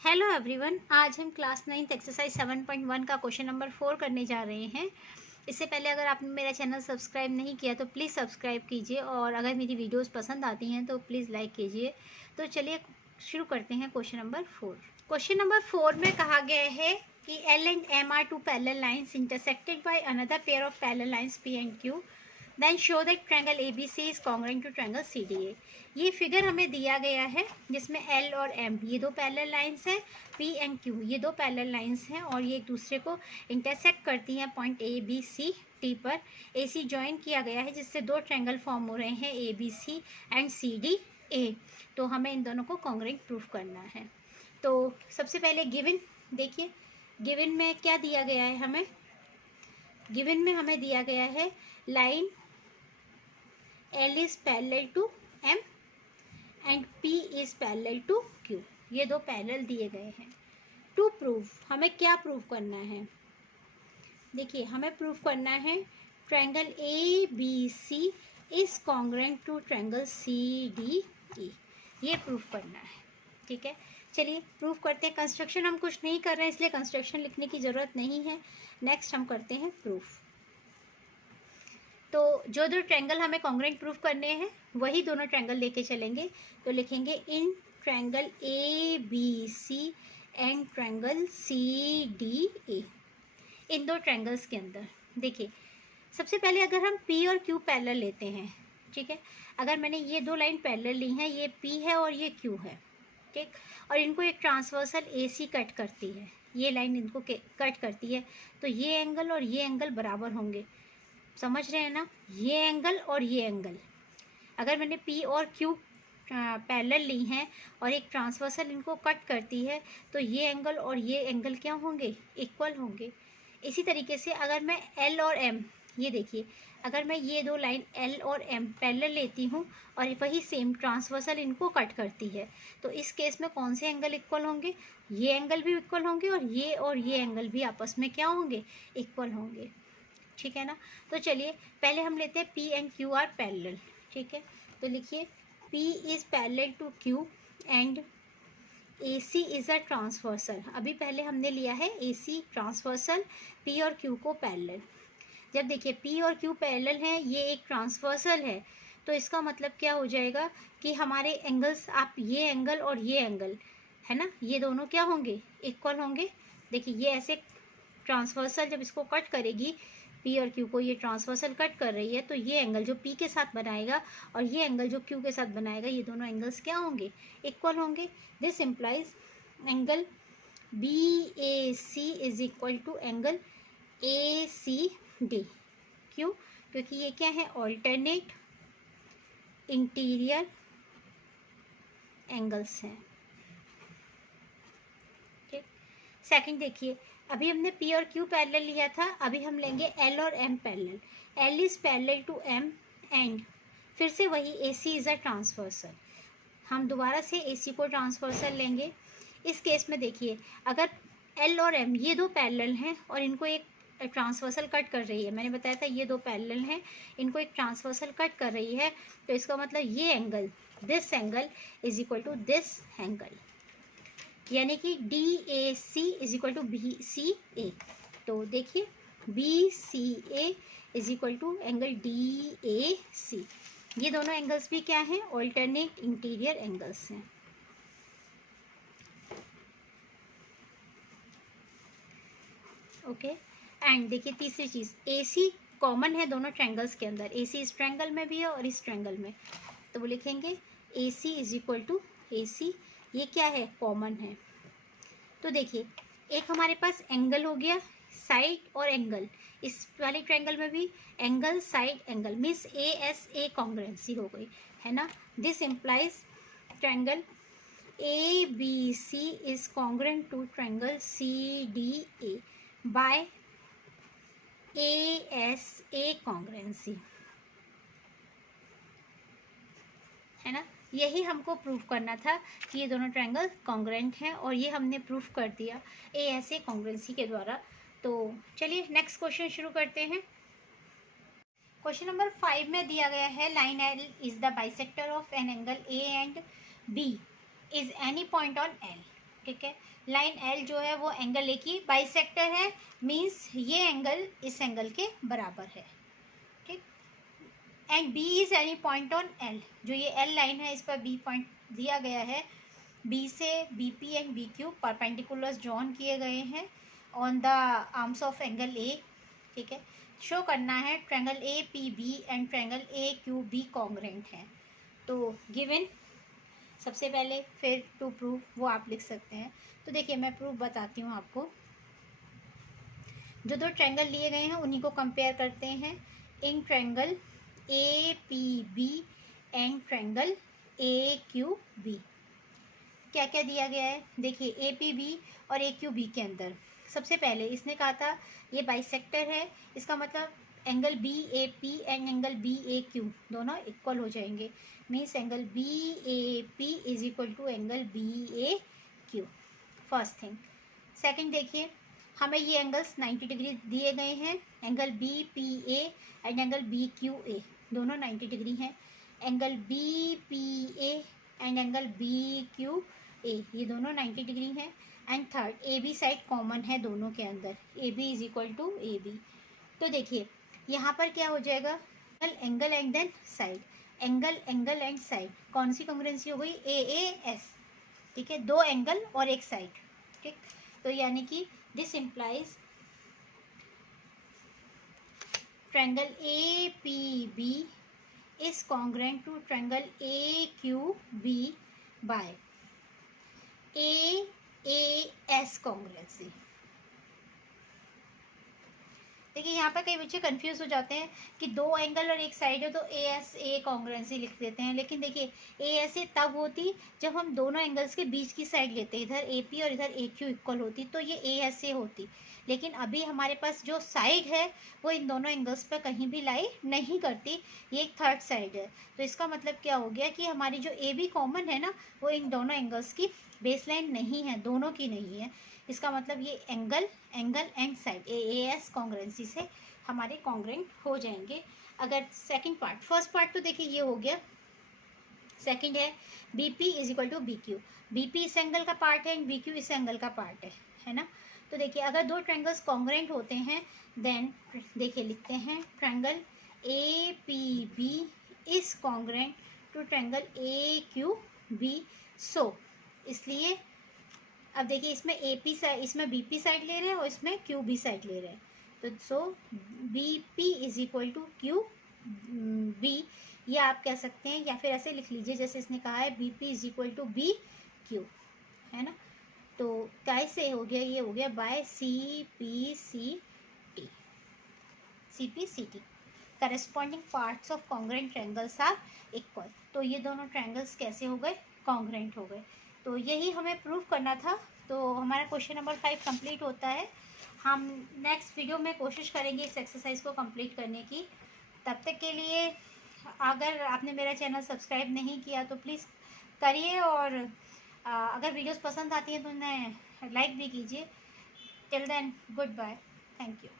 Hello everyone, आज हम class 9th exercise 7.1 का क्वेश्चन नंबर 4 करने जा रहे हैं। इससे पहले अगर आपने मेरा चैनल सब्सक्राइब नहीं किया तो प्लीज़ सब्सक्राइब कीजिए और अगर मेरी वीडियोस पसंद आती हैं तो प्लीज़ लाइक कीजिए। तो चलिए शुरू करते हैं क्वेश्चन नंबर 4। क्वेश्चन नंबर 4 में कहा गया है कि L and M are two parallel lines intersected by another pair of parallel lines P and Q, then show that triangle A B C is congruent to triangle C D A. ये figure हमें दिया गया है जिसमें L और M ये दो parallel lines हैं, पी एंड क्यू ये दो पैरेलल लाइंस हैं और ये एक दूसरे को इंटरसेक्ट करती हैं point A B C T पर। ए सी ज्वाइन किया गया है जिससे दो ट्रायंगल फॉर्म हो रहे हैं A B C and C D A. तो हमें इन दोनों को कॉन्ग्रुएंट प्रूफ करना है। तो सबसे पहले गिवन देखिए, गिवन में क्या दिया गया है हमें। गिवन में हमें दिया गया है line L is parallel to M and P is parallel to Q। ये दो पैरेलल दिए गए हैं। टू प्रूव हमें क्या प्रूव करना है, देखिए हमें प्रूव करना है triangle A B C is congruent to triangle C D E, ये प्रूफ करना है। ठीक है, चलिए प्रूफ करते हैं। कंस्ट्रक्शन हम कुछ नहीं कर रहे हैं इसलिए कंस्ट्रक्शन लिखने की ज़रूरत नहीं है। नेक्स्ट हम करते हैं प्रूफ। तो जो दो ट्रायंगल हमें कॉन्ग्रुएंट प्रूफ करने हैं वही दोनों ट्रायंगल लेके चलेंगे। तो लिखेंगे in triangle A B C and triangle C D A. इन दो ट्रायंगल्स के अंदर देखिए सबसे पहले अगर हम पी और क्यू पैरेलल लेते हैं, ठीक है, अगर मैंने ये दो लाइन पैरेलल ली हैं, ये पी है और ये क्यू है, ठीक, और इनको एक ट्रांसवर्सल ए सी कट करती है, ये लाइन इनको कट करती है, तो ये एंगल और ये एंगल बराबर होंगे। समझ रहे हैं ना, ये एंगल और ये एंगल। अगर मैंने पी और क्यू पैरेलल ली हैं और एक ट्रांसवर्सल इनको कट करती है तो ये एंगल और ये एंगल क्या होंगे, इक्वल होंगे। इसी तरीके से अगर मैं एल और एम, ये देखिए अगर मैं ये दो लाइन एल और एम पैरेलल लेती हूँ और वही सेम ट्रांसवर्सल इनको कट करती है तो इस केस में कौन से एंगल इक्वल होंगे, ये एंगल भी इक्वल होंगे और ये एंगल भी आपस में क्या होंगे, इक्वल होंगे। ठीक है ना। तो चलिए पहले हम लेते हैं P and Q are parallel. ठीक है, तो लिखिए P is parallel to Q and AC is a transversal. अभी पहले हमने लिया है AC ट्रांसवर्सल, P और Q को पैरेलल। जब देखिए P और Q पैरेलल हैं, ये एक ट्रांसवर्सल है, तो इसका मतलब क्या हो जाएगा कि हमारे एंगल्स, आप ये एंगल और ये एंगल है ना, ये दोनों क्या होंगे, इक्वल होंगे। देखिए ये ऐसे ट्रांसवर्सल जब इसको कट करेगी, पी और क्यू को ये ट्रांसवर्सल कट कर रही है, तो ये एंगल जो पी के साथ बनाएगा और ये एंगल जो क्यू के साथ बनाएगा, ये दोनों एंगल्स क्या होंगे, इक्वल होंगे। This implies angle B A C is equal to angle A C D. क्यों, क्योंकि ये क्या है, ऑल्टरनेट इंटीरियर एंगल्स हैं। ठीक, सेकंड देखिए अभी हमने P और Q पैरेलल लिया था, अभी हम लेंगे L और M parallel. L is parallel to M and फिर से वही AC इज़ अ ट्रांसवर्सल। हम दोबारा से AC को ट्रांसवर्सल लेंगे। इस केस में देखिए अगर L और M ये दो पैरेलल हैं और इनको एक ट्रांसवर्सल कट कर रही है, मैंने बताया था ये दो पैरेलल हैं, इनको एक ट्रांसवर्सल कट कर रही है, तो इसका मतलब ये angle, this angle is equal to this angle, यानी कि D A C is equal to B C A. तो देखिए B C A is equal to angle D A C. ये दोनों एंगल्स भी क्या हैं, ऑल्टरनेट इंटीरियर एंगल्स हैं। ओके, एंड देखिए तीसरी चीज़, ए सी कॉमन है दोनों ट्रायंगल्स के अंदर, ए सी इस ट्रायंगल में भी है और इस ट्रायंगल में, तो वो लिखेंगे ए C is equal to A C, ये क्या है, कॉमन है। तो देखिए एक हमारे पास एंगल हो गया, साइड और एंगल, इस वाले ट्रायंगल में भी angle side angle, means A S A congruency हो गई है ना। This implies triangle A B C is congruent to triangle C D A by A S A congruency, है ना। यही हमको प्रूफ करना था कि ये दोनों ट्रायंगल कॉन्ग्रुएंट हैं और ये हमने प्रूफ कर दिया ए ऐसे कॉन्ग्रुएंसी के द्वारा। तो चलिए नेक्स्ट क्वेश्चन शुरू करते हैं। क्वेश्चन नंबर 5 में दिया गया है line L is the bisector of an angle A and B is any point on L. ठीक है। लाइन एल जो है वो एंगल ए की बाइसेक्टर है, मीन्स ये एंगल इस एंगल के बराबर है, ठीक। And B is any point on L, जो ये एल लाइन है इस पर बी पॉइंट दिया गया है। बी से B P and B Q perpendiculars drawn किए गए हैं on the arms of angle A, ठीक है। शो करना है triangle A P B and triangle A Q B congruent है। तो गिवन सबसे पहले, फिर टू प्रूव वो आप लिख सकते हैं। तो देखिए मैं प्रूफ बताती हूँ आपको। जो दो ट्रायंगल लिए गए हैं उन्हीं को कंपेयर करते हैं। In triangle A P B and triangle A Q B क्या क्या दिया गया है, देखिए ए पी बी और ए क्यू बी के अंदर सबसे पहले इसने कहा था ये बाइसेक्टर है, इसका मतलब angle B A P and angle B A Q दोनों इक्वल हो जाएंगे, means angle B A P is equal to angle B A Q, first thing. Second देखिए, हमें ये एंगल्स 90 डिग्री दिए गए हैं, angle B P A and angle B Q A दोनों 90 डिग्री हैं। Angle B P A and angle B Q A ये दोनों 90 डिग्री हैं। And third A B side common है दोनों के अंदर, A B is equal to A B. तो देखिए यहाँ पर क्या हो जाएगा, angle and then side, angle and side कौन सी कॉन्ग्रुएंसी हो गई, ए ए एस, ठीक है, दो एंगल और एक साइड, ठीक। तो यानी कि this implies triangle A P B is congruent to triangle A Q B by A S congruency. देखिए यहाँ पर कई बच्चे कंफ्यूज हो जाते हैं कि दो एंगल और एक साइड है तो ए एस ए कॉन्ग्रुएंसी लिख देते हैं, लेकिन देखिए ए एस ए तब होती जब हम दोनों एंगल्स के बीच की साइड लेते, इधर ए पी और इधर ए क्यू इक्वल होती तो ये ए एस ए होती। लेकिन अभी हमारे पास जो साइड है वो इन दोनों एंगल्स पर कहीं भी लाई नहीं करती, ये एक थर्ड साइड है। तो इसका मतलब क्या हो गया कि हमारी जो ए बी कॉमन है ना वो इन दोनों एंगल्स की बेस लाइन नहीं है, दोनों की नहीं है। इसका मतलब ये angle and side A S congruency से हमारे कॉन्ग्रुएंट हो जाएंगे। अगर सेकंड पार्ट, फर्स्ट पार्ट तो देखिए ये हो गया, सेकंड है B P is equal to B Q, B P इस एंगल का पार्ट है एंड बी क्यू इस एंगल का पार्ट है ना। तो देखिए अगर दो ट्रायंगल्स कॉन्ग्रुएंट होते हैं देन देखिए लिखते हैं triangle A P B is congruent to triangle A Q B. So इसलिए अब देखिए इसमें ए पी साइड, इसमें बी पी साइड ले रहे हैं और इसमें क्यू बी साइड ले रहे हैं, तो so B P is equal to Q B, ये आप कह सकते हैं, या फिर ऐसे लिख लीजिए जैसे इसने कहा है B P is equal to B Q, है ना। तो कैसे हो गया, ये हो गया by C P C T, C P C T corresponding parts of congruent triangles are equal. तो ये दोनों ट्रायंगल्स कैसे हो गए, कॉन्ग्रुएंट हो गए। तो यही हमें प्रूव करना था। तो हमारा क्वेश्चन नंबर 5 कंप्लीट होता है। हम नेक्स्ट वीडियो में कोशिश करेंगे इस एक्सरसाइज को कंप्लीट करने की। तब तक के लिए अगर आपने मेरा चैनल सब्सक्राइब नहीं किया तो प्लीज़ करिए, और अगर वीडियोस पसंद आती हैं तो उन्हें लाइक भी कीजिए। Till then good bye, thank you.